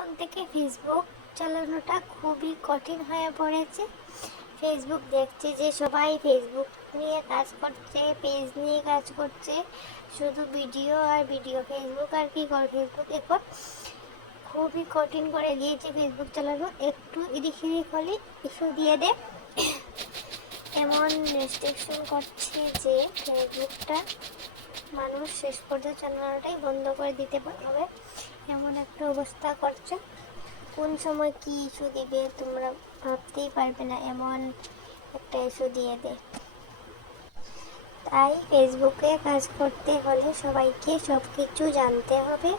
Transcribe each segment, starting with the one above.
এখন থেকে ফেসবুক চালানোটা খুবই কঠিন হয়ে পড়েছে। ফেসবুক দেখছে যে সবাই ফেসবুক নিয়ে কাজ করছে, পেজ নিয়ে কাজ করছে, শুধু ভিডিও আর ভিডিও। ফেসবুক আর কি করে, ফেসবুক এখন খুবই কঠিন করে দিয়েছে ফেসবুক চালানো। একটু এদিক সেদিক হলে ইস্যু দিয়ে দেয়, এমন রেস্ট্রিকশন করছে যে ফেসবুকটা মানুষ শেষ পর্যন্ত চালানোটাই বন্ধ করে দিতে হবে, এমন একটা অবস্থা করছে। কোন সময় কি ইস্যু দিবে তোমরা ভাবতেই পারবে না, এমন একটা ইস্যু দিয়ে দেয়। তাই ফেসবুকে কাজ করতে হলে সবাইকে সব কিছু জানতে হবে,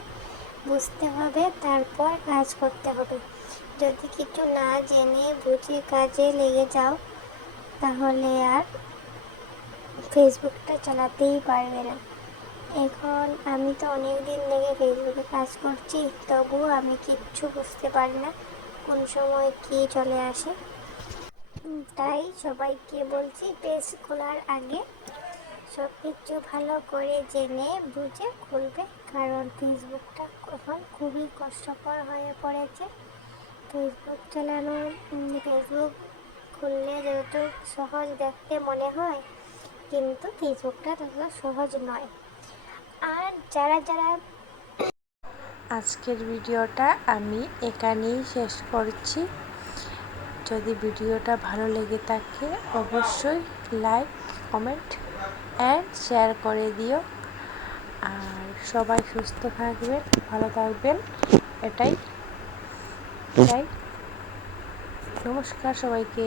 বুঝতে হবে, তারপর কাজ করতে হবে। যদি কিছু না জেনে বুঝে কাজে লেগে যাও তাহলে আর ফেসবুকটা চালাতেই পারবে না। এখন আমি তো অনেক দিন থেকে ফেসবুকে কাজ করছি, তবুও আমি কিচ্ছু বুঝতে পারি না কোন সময় কি চলে আসে। তাই সবাইকে বলছি, পেজ খোলার আগে সব কিছু ভালো করে জেনে বুঝে খুলবে, কারণ ফেসবুকটা এখন খুবই কষ্টকর হয়ে পড়েছে। ফেসবুক চালানো, ফেসবুক খুললে যত সহজ দেখতে মনে হয়, কিন্তু ফেসবুকটা তত সহজ নয়। আর যারা যারা আজকের ভিডিওটা আমি এখানেই শেষ করছি। যদি ভিডিওটা ভালো লেগে থাকে অবশ্যই লাইক, কমেন্ট অ্যান্ড শেয়ার করে দিও। আর সবাই সুস্থ থাকবেন, ভালো থাকবেন, এটাই চাই। নমস্কার সবাইকে।